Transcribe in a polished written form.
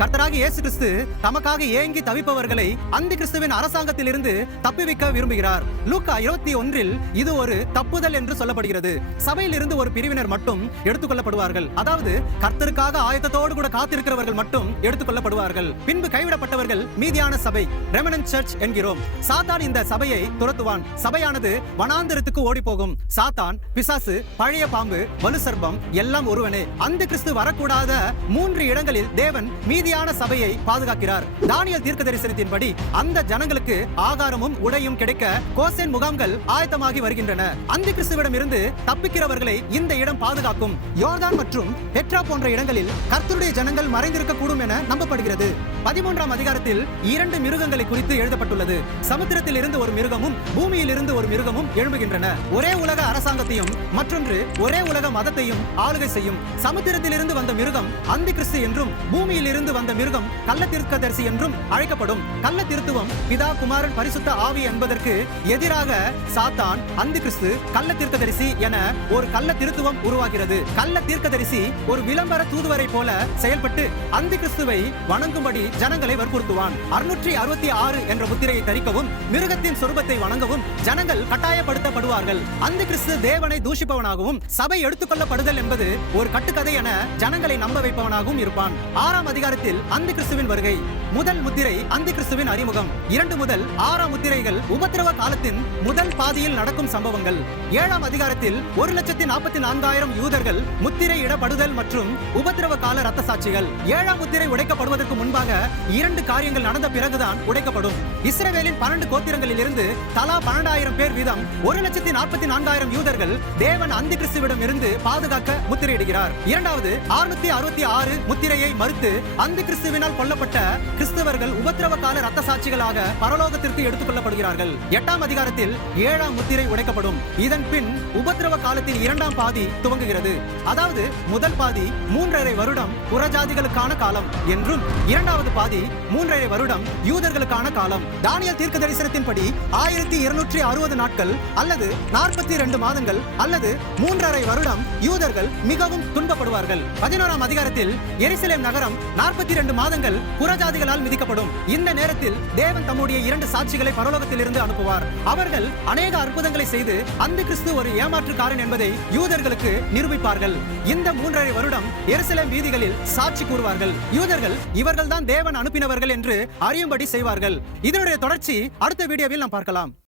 கர்த்தராகிய இயேசு கிறிஸ்து தமக்காக ஏங்கி தவிப்பவர்களை அந்த கிறிஸ்துவின் அரசாங்கத்தில் இருந்து தப்புவிக்க விரும்புகிறார். லூக்கா 21 இது ஒரு தப்புதல் என்று சொல்லப்படுகிறது. சபையில் இருந்து ஒரு பிரிவினர் மட்டும் எடுத்துக்கொள்ளப்படுவார்கள். அதாவது கர்த்தருக்காக ஆயத்தத்தோடு கூட காத்திருக்கிறவர்கள் மட்டும் எடுத்துக்கொள்ளப்படுவார்கள். பின்பு கைவிடப்பட்டவர்கள் மீதியான சபை, ரெமனன்ட் சர்ச் என்கிறோம். சாத்தான் இந்த சபையை துரத்துவான். சபையானது வனாந்தரத்துக்கு ஓடி போகும். சாத்தான், பிசாசு, பழைய பாம்பு, வலுசர்பம் எல்லாம் ஒருவனே. அந்த கிறிஸ்து வரக்கூடாத 3 இடங்களில் தேவன் மீதியான சபையை பாதுகாக்கிறார். தானியேல் தீர்க்கதரிசனத்தின்படி அந்த ஜனங்களுக்கு ஆகாரமும் உடையும் கிடைக்க கோசேன் முகாம்கள் ஆயத்தமாகி வருகின்றன. அந்த கிறிஸ்துவிடம் இருந்து தப்பிக்கிறவர்களை இந்த இடம் பாதுகாக்கும். யோர்தான் மற்றும் பெட்ரா போன்ற இடங்களில் கர்த்தருடைய ஜனங்கள் மறைந்திருக்க கூடும் என நம்பப்படுகிறது. 13ஆம் அதிகாரத்தில் 2 மிருகங்களை குறித்து எழுதப்பட்டுள்ளது. சமுத்திரத்தில் இருந்து ஒரு மிருகமும் பூமியில் இருந்து ஒரு மிருகமும் எழும்புகின்றன. ஒரே உலக அரசாங்கத்தையும் மற்றொன்று ஒரே உலக மதத்தையும் ஆளுகை செய்யும். சமுத்திரத்தில் இருந்து வந்த மிருகம் அந்த கிறிஸ்து என்றும் பூமியில் இருந்து வந்த மிருகம் கள்ள தீர்க்கதரிசி என்றும் அழைக்கப்படும். கள்ள திருத்துவம் பிதா, குமாரன், பரிசுத்த ஆவி என்பதற்கு எதிராக சாத்தான், அந்த கிறிஸ்து, கள்ள தீர்க்கதரிசி என ஒரு கள்ள திருத்துவம் உருவாகிறது. கள்ள தீர்க்கதரிசி ஒரு விளம்பர தூதுவரை போல செயல்பட்டு அந்த கிறிஸ்துவை வணங்கும்படி ஜனங்களை வற்புறுத்துவான். 666 என்ற முத்திரையை தரிக்கவும் மிருகத்தின் சொரூபத்தை வணங்கவும் ஜனங்கள் கட்டாயப்படுத்தப்படுவார்கள். அந்த கிறிஸ்து தேவனை தூஷிப்பவனாகவும் சபை எடுத்துக்கொள்ளப்படுதல் என்பது ஒரு கட்டுக்கதை என ஜனங்களை நம்ப வைப்பவனாகவும் இருப்பான். 6ஆம் அதிகாரத்தில் அந்த கிறிஸ்துவின் வருகை. முதல் முத்திரை அந்த கிறிஸ்துவின் அறிமுகம். 2 முதல் 6ஆம் முத்திரைகள் உபத்திரவ காலத்தின் முதல் பாதியில் நடக்கும் சம்பவங்கள். 7ஆம் அதிகாரத்தில் 1,44,000 யூதர்கள் முத்திரை இடப்படுதல் மற்றும் உபத்திரவ கால இரத்த சாட்சிகள். 7ஆம் முத்திரை உடைக்கப்படுவதற்கு முன்பாக 2 காரியங்கள் நடந்த பிறகுதான் உடைக்கப்படும். இஸ்ரவேலின் 12 கோத்திரங்களில் இருந்து தலா 12,000 பேர் வீதம் 1,44,000 யூதர்கள் தேவன் அந்த கிறிஸ்துவிடம் இருந்து பாதுகாக்க முத்திரையிடுகிறார். இரண்டாவது 666 முத்திரையை மறுத்து அந்த கிறிஸ்துவினால் கொல்லப்பட்ட கிறிஸ்தவர்கள் உபத்திரவ கால இரத்த சாட்சிகளாக பரலோகத்திற்கு எடுத்துக் கொள்ளப்படுகிறார்கள். 8ஆம் அதிகாரத்தில் 7ஆம் முத்திரை உடைக்கப்படும். இதன் பின் உபத்திரவ காலத்தின் 2ஆம் பாதி துவங்குகிறது. அதாவது முதல் பாதி 3.5 வருடம் புறஜாதிகளுக்கான காலம் என்றும் 2வது பாதி 3.5 வருடம் யூதர்களுக்கான காலம். தானியேல் தீர்க்க தரிசனத்தின்படி 1260 நாட்கள் அல்லது 42 மாதங்கள் அல்லது 3.5 வருடம் யூதர்கள் மிகவும் துன்பப்படுவார்கள். 11ஆம் அதிகாரத்தில் எருசலேம் நகரம் 42 மாதங்கள் புறஜாதிகளால் மிதிக்கப்படும். இந்த நேரத்தில் தேவன் தம்முடைய 2 சாட்சிகளை பரலோகத்தில் இருந்து அனுப்புவார். அவர்கள் அநேக அற்புதங்களை செய்து அந்த கிறிஸ்து ஒரு ஏமாற்றுக்காரன் என்பதை யூதர்களுக்கு நிரூபிப்பார்கள். இந்த 3.5 வருடம் எருசலேம் வீதிகளில் சாட்சி கூறுவார்கள். யூதர்கள் இவர்கள் தான் தேவன் அனுப்பினவர்கள் என்று அறியும்படி செய்வார்கள். இதனுடைய தொடர்ச்சி அடுத்த வீடியோவில் நாம் பார்க்கலாம்.